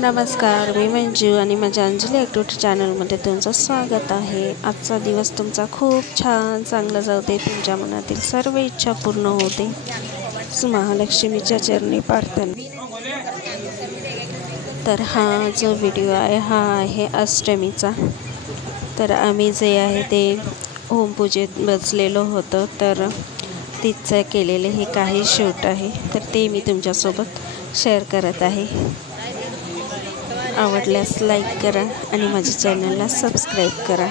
नमस्कार, मी मंजू आणि माझ्या अंजली ॲक्टिव्हिटी चॅनलमध्ये तुमचं स्वागत आहे. आजचा दिवस तुमचा खूप छान चांगला जाऊ दे. तुमच्या मनातील सर्व इच्छा पूर्ण होते. महालक्ष्मीच्या चरणी प्रार्थना. तर हा जो व्हिडिओ आहे हा आहे अष्टमीचा. तर आम्ही जे आहे ते होमपूजेत बसलेलो होतो, तर तिचं केलेले हे काही शूट आहे, तर ते मी तुमच्यासोबत शेअर करत आहे. आवडल्यास लाईक करा आणि माझ्या चॅनलला सबस्क्राईब करा.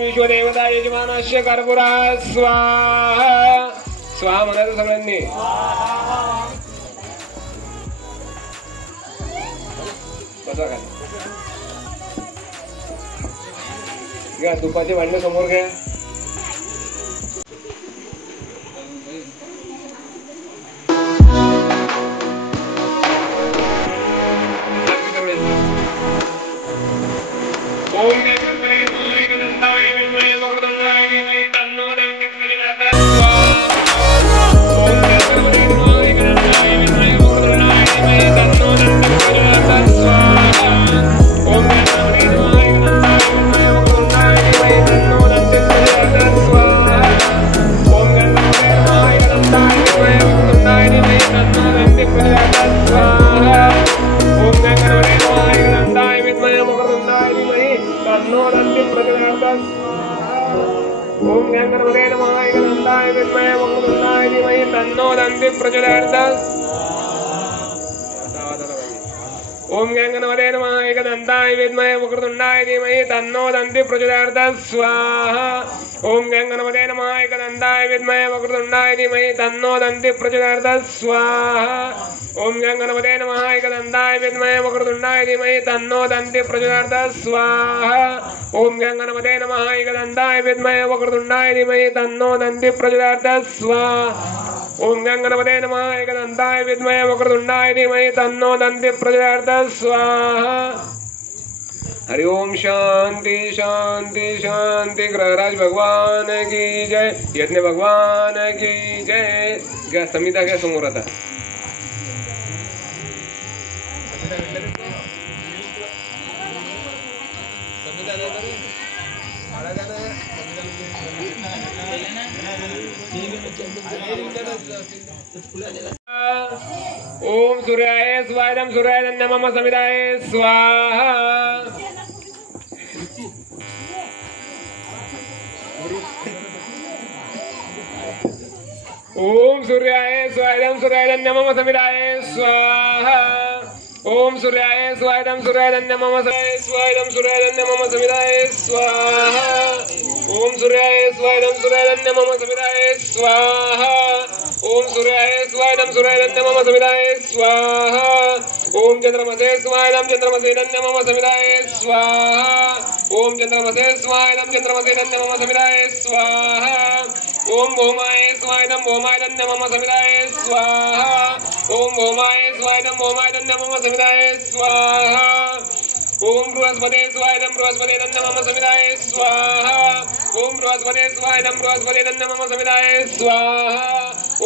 विश्वदेवता यजमानस्य कर्पूरा स्वाहा स्वाहा म्हणायचं सगळ्यांनी. बसा घ्या तुपाचे भांडे समोर घ्या. ओम गणपते नमः एकदन्ताय विद्महे वक्रतुण्डाय धीमहि तन्नो दन्ति प्रचोदयात् ओम गणपते नमः एकदन्ताय विद्महे वक्रतुण्डाय धीमहि तन्नो दन्ति प्रचोदयात् स्वाहा ओम गणपते नमः एकदन्ताय विद्महे वक्रतुण्डाय धीमहि तन्नो दन्ति प्रचोदयात् स्वाहा ओम गणपते नमः एकदन्ताय विद्महे वक्रतुण्डाय धीमहि तन्नो दन्ति प्रचोदयात् स्वाहा ओम गणपते नमः एकदन्ताय विद्महे वक्रतुण्डाय धीमहि तन्नो दन्ति प्रचोदयात् स्वाहा ओम गणपते नमः एकदन्ताय विद्महे वक्रतुण्डाय धीमहि तन्नो दन्ति प्रचोदयात् स्वाहा हरि ओम शांति शांति शांति ग्रहराज भगवान की जय यज्ञ भगवान की जय क्या समिता क्या समोर आता ओम सूर्याय स्वाहा सूर्याय नमः समिताय स्वाहा ओम सूर्याय स्वाहा सूर्याय नमः समिताय स्वाहा ओम सूर्याय स्वाहा सूर्याय नमः स्वाहा सूर्याय नमः समिताय स्वाहा ओम सूर्याय स्वाहा सूर्याय नमः समिताय स्वाहा ओम सूर्याय स्वाहा सूर्याय नमः समिताय स्वाहा ओम चंद्रमसे स्वाहा चंद्रमसे नमः समिताय स्वाहा ओम चंद्रमसे स्वाहा चंद्रमसे नमः समिताय स्वाहा ओम भौमाय स्वाहा भौमाय नमः समिताय स्वाहा ओम भौमाय स्वाहा भौमाय नमः समिताय स्वाहा ओम बृहस्पते स्वाहा बृहस्पते नमः समिताय स्वाहा ओम बृहस्पते स्वाहा बृहस्पते नमः समिताय स्वाहा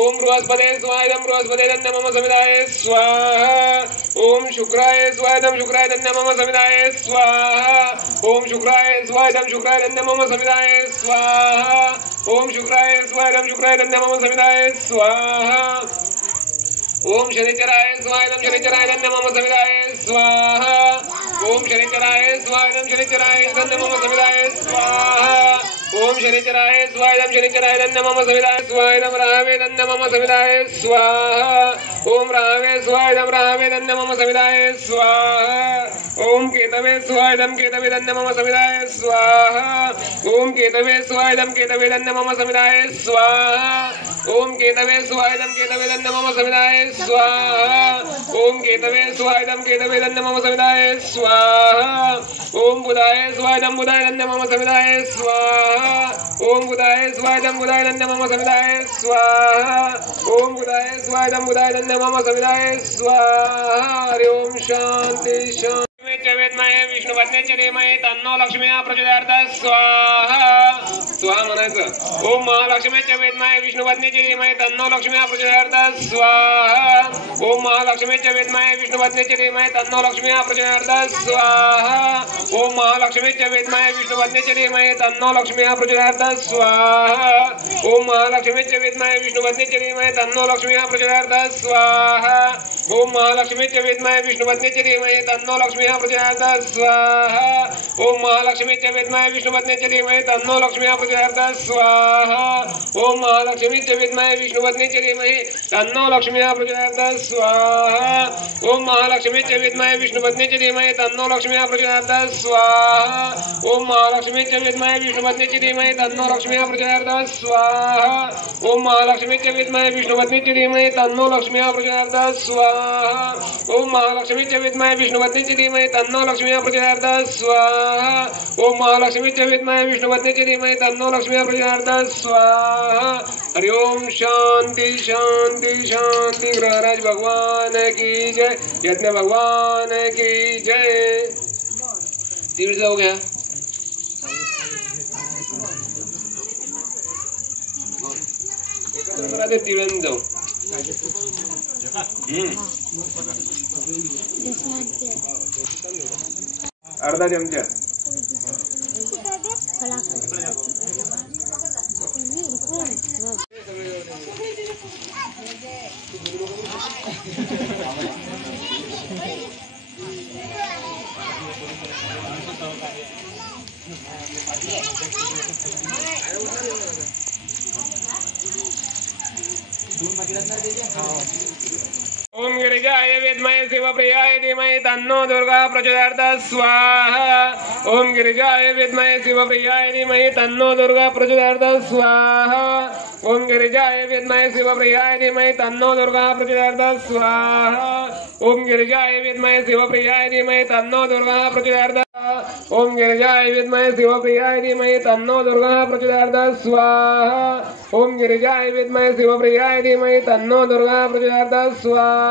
ओम बृहस्पते स्वाहा बृहस्पते नमः समिताय स्वाहा ओम शुक्राय स्वाहा शुक्राय नमः समिताय स्वाहा ओम शुक्राय स्वाहा शुक्राय नमः समिताय स्वाहा ओम शुक्राय स्वाहा शुक्राय नमः समिताय स्वाहा ओम शनिचराय स्वाहा शनिचराय नमः समिताय स्वाहा ओम शनिचराय स्वाहा शनिचराय नमः समिताय स्वाहा ओम शनिचराय स्वाहा शनिचराय नमः समिताय स्वाहा राहवे नमः समिताय स्वाहा ओम राहवे स्वाहा राहवे नमः समिताय स्वाहा ओम केतवे स्वाहा केतवे नमः समिताय स्वाहा ओम केतवे स्वाहा केतवे नमः समिताय स्वाहा ओम केतवे स्वाहा केतवे नमः समिताय स्वाहा ओम केतवे स्वाहा केतवे नमः समिताय स्वाहा ओम बुधाय स्वाहा बुधाय नमः समिताय स्वाहा ओम बुधाय स्वाहा बुधाय नमः समिताय स्वाहा ओम बुधाय स्वाहा बुधाय नमः समिताय स्वाहा हरि ओम शांति शांति विद्महे विष्णुपत्नीचे धीमहि तन्नो लक्ष्मी प्रचोदयात् स्वाहा स्वाहा म्हणायचं ओम महालक्ष्मीचे विद्महे विष्णुपत्नीचे धीमहि तन्नो लक्ष्मी प्रचोदयात् स्वाहा ओम महालक्ष्मीचे विद्महे विष्णुपत्नीचे धीमहि तन्नो लक्ष्मी प्रचोदयात् स्वाहा ओम महालक्ष्मीचे विद्महे विष्णुपत्नीचे धीमहि तन्नो लक्ष्मी प्रचोदयात् स्वाहा ओम महालक्ष्मीचे विद्महे विष्णुपत्नीचे धीमहि तन्नो लक्ष्मी प्रचोदयात् स्वाहा ओम महालक्ष्मीचे विद्महे विष्णुपत्नीचे धीमहि तन्नो लक्ष्मी प्रचोदयात् स्वाहा ओम महालक्ष्मीचे विद्महे विष्णुपत्नीचे धीमहि तन्नो लक्ष्मी प्रचोदयात् स्वाहा ओम महालक्ष्मीचे विद्महे विष्णुपत्नीचे धीमहि तन्नो लक्ष्मी प्रचोदयात् स्वाहा ओम महालक्ष्मीचे विद्महे विष्णुपत्नीचे धीमहि तन्नो लक्ष्मी प्रचोदयात् स्वाहा ओम महालक्ष्मीचे विद्महे विष्णुपत्नीचे धीमहि तन्नो लक्ष्मी प्रचोदयात् स्वाहा ओम महालक्ष्मीचे विद्महे विष्णुपत्नीचे धीमहि तन्नो लक्ष्मी प्रचोदयात् स्वाहा ओम महालक्ष्मीचे विद्महे विष्णुपत्नीचे धीमहि तन्नो लक्ष्मी प्रचोदयात् स्वाहा ओम महालक्ष्मीचे विद्महे विष्णुपत्नीचे धीमहि तन्नो लक्ष्मी प्रचोदयात् स्वाहा हरि ओम शांति शांति शांति ग्रहराज भगवान की जय यज्ञ भगवान की जय तीर जाओ गया एकत्र तीन जाऊ अर्धा चमचा ओम गिरिजाय विद्महे शिवप्रियाय धीमहि तन्नो दुर्गा प्रचोदयात् स्वाहा। ओम गिरिजाय विद्महे शिवप्रियाय धीमहि तन्नो दुर्गा प्रचोदयात् स्वाहा। ओम गिरिजाय विद्महे शिवप्रियाय धीमहि तन्नो दुर्गा प्रचोदयात् स्वाहा। ओम गिरिजाय विद्महे शिवप्रियाय धीमहि तन्नो दुर्गा प्रचोदयात्। ओम गिरिजाय विद्महे शिवप्रियाय धीमहि तन्नो दुर्गा प्रचोदयात् स्वाहा। ओम गिरिजाय विद्महे शिवप्रियाय धीमहि तन्नो दुर्गा प्रचोदयात् स्वाहा।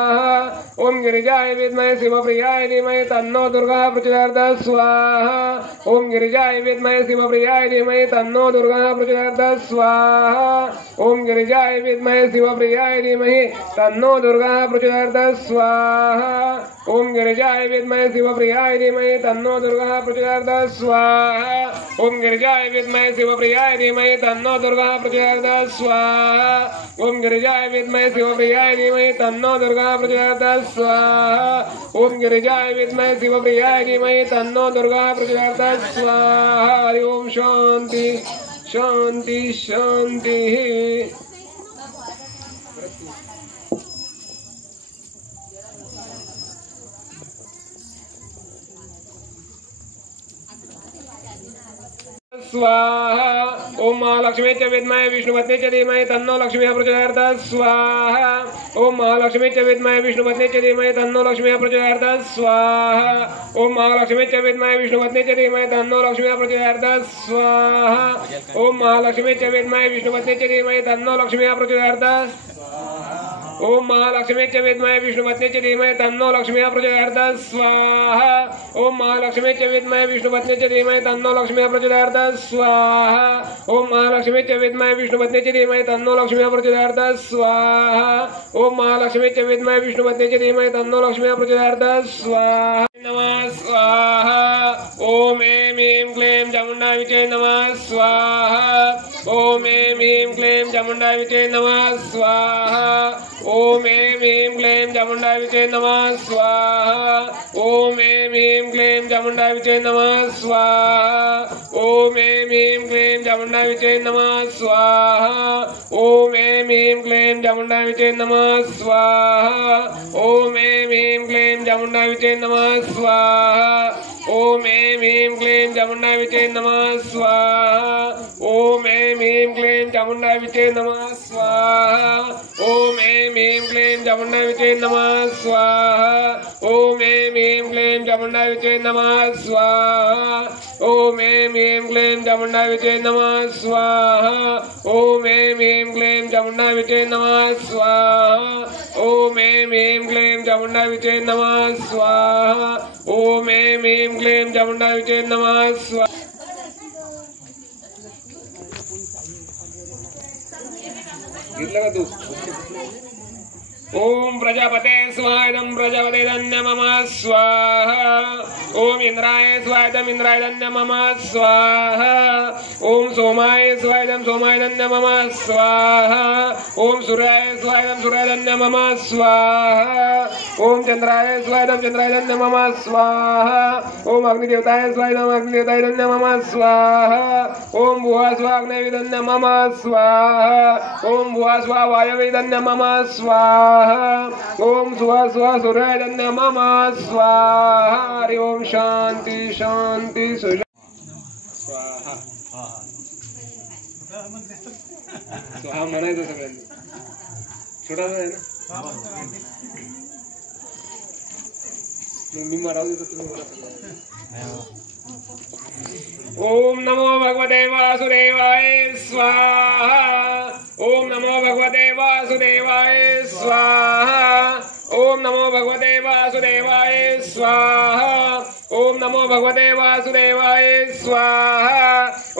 ओम गिरिजाय विद्महे शिवप्रियाय धीमहि तन्नो दुर्गा प्रचोदयात् स्वाहा। ओम गिरिजाय विद्महे शिवप्रियाय धीमहि तन्नो दुर्गा प्रचोदयात् स्वाहा। ओम गिरिजाय विद्महे शिवप्रियाय धीमहि तन्नो दुर्गा प्रचोदयात् स्वाहा। ओम गिरिजाय विद्महे शिवप्रियाय धीमहि तन्नो दुर्गा प्रचोदयात् स्वाहा। ओम गिरिजाय विद्महे शिवप्रियाय धीमहि तन्नो दुर्गा प्रचोदयात् स्वाहा। ओम गिरिजाय विद्महे शिवप्रियाय धीमहि तन्नो दुर्गा प्रचोदयात् स्वाहा। ओम गिरिजाय विद्महे शिवप्रियाय धीमहि तन्नो दुर्गा प्रचोदयात् स्वाहा। हरि ओम शांति शांति शांति। स्वाहा। ओम महालक्ष्मी च विद्महे विष्णुपत्नी च धीमहि तन्नो लक्ष्मी प्रचोदयात् स्वाहा। ओम महालक्ष्मी च विद्महे विष्णुपत्नी च धीमहि तन्नो लक्ष्मी प्रचोदयात् स्वाहा। ओम महालक्ष्मी च विद्महे विष्णुपत्नी च धीमहि तन्नो लक्ष्मी प्रचोदयात् स्वाहा। ओम महालक्ष्मी च विद्महे विष्णुपत्नी च धीमहि तन्नो लक्ष्मी प्रचोदयात्। ओम महालक्ष्मी च विद्महे विष्णुपत्नी च धीमहि तन्नो लक्ष्मी प्रचोदयात् स्वाहा। ओम महालक्ष्मी च विद्महे विष्णुपत्नी च धीमहि तन्नो लक्ष्मी प्रचोदयात् स्वाहा। ओम महालक्ष्मी च विद्महे विष्णुपत्नी च धीमहि तन्नो लक्ष्मी प्रचोदयात् स्वाहा। ओम महालक्ष्मी च विद्महे विष्णुपत्नी च धीमहि तन्नो लक्ष्मी प्रचोदयात् स्वाहा। नमः स्वाहा। ओम ऐं ह्रीं क्लीं चामुण्डाय विचे नमः स्वाहा। ओम ऐं ह्रीं क्लीं चामुण्डाय विचे नमः स्वाहा। ओम ऐं ह्रीं क्लीं चामुण्डाय विचे नमः स्वाहा। ओम ऐं ह्रीं क्लीं चामुण्डाय विचे नमः स्वाहा। ओम ऐं ह्रीं क्लीं चामुण्डाय विचे नमः स्वाहा। ओम ऐं ह्रीं क्लीं चामुण्डाय विचे नमः स्वाहा। ओम ऐं ह्रीं क्लीं चामुण्डाय विचे नमः स्वाहा। ओम ऐं ह्रीं क्लीं चामुण्डाय विचे नमः स्वाहा। ओम ऐं ह्रीं क्लीं चामुण्डाय विचे नमः स्वाहा। ओम ऐं ह्रीं क्लीं चामुण्डाय विचे नमः स्वाहा। ओम ऐं ह्रीं क्लीं चामुण्डाय विचे नमः स्वाहा। ओम ऐं ह्रीं क्लीं चामुण्डाय विचे नमः स्वाहा। ओम ऐं ह्रीं क्लीं चामुण्डाय विचे नमः स्वाहा। ओम ऐं ह्रीं क्लीं चामुण्डाय विचे नमः स्वाहा। ओम ऐं ह्रीं क्लीं चामुण्डाय विचे नमः स्वाहा। घेतलं का तू? ओम प्रजापते स्वाहायदं प्रजापते धन्य मम स्वाहा। ओम इंद्राय स्वाहायदं इंद्राय धन्य मम स्वाहा। ओम सोमाय स्वाहायदं सोमाय धन्य मम स्वाहा। ओम सूर्याय स्वाहायदं सूर्याय धन्य मम स्वाहा। ओम चंद्राय स्वाहायदं चंद्राय धन्य मम स्वाहा। ओम अग्निदेवताय स्वाहायदं अग्निदेवताय धन्य मम स्वाहा। ओम भुवा स्वाहा अग्नये धन्य मम स्वाहा। ओम भुवा स्वाहा वायवे धन्य मम स्वाहा। ओम सुवा सुवा सूर्याय धन्य मम स्वाहा। हरि ओम शांति शांति स्वाहा। स्वाहा म्हणायचं सगळ्यांनी, छोटासा आहे ना, मी मराव देतो तुम्ही मला। ओम नमो भगवते वासुदेवाय स्वाहा। ओम नमो भगवते वासुदेवाय स्वाहा। ओम नमो भगवते वासुदेवाय स्वाहा। ओम नमो भगवते वासुदेवाय स्वाहा।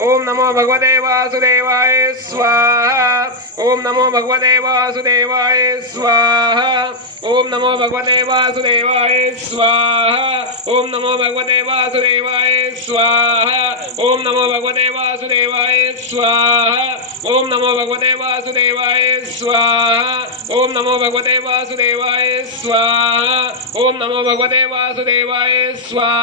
ओम नमो भगवते वासुदेवाय स्वाहा। ओम नमो भगवते वासुदेवाय स्वाहा। ओम नमो भगवते वासुदेवाय स्वाहा। ओम नमो भगवते वासुदेवाय स्वाहा। ओम नमो भगवते वासुदेवाय स्वाहा। ओम नमो भगवते वासुदेवाय स्वाहा। ओम नमो भगवते वासुदेवाय स्वाहा। ओम नमो भगवते वासुदेवाय स्वाहा।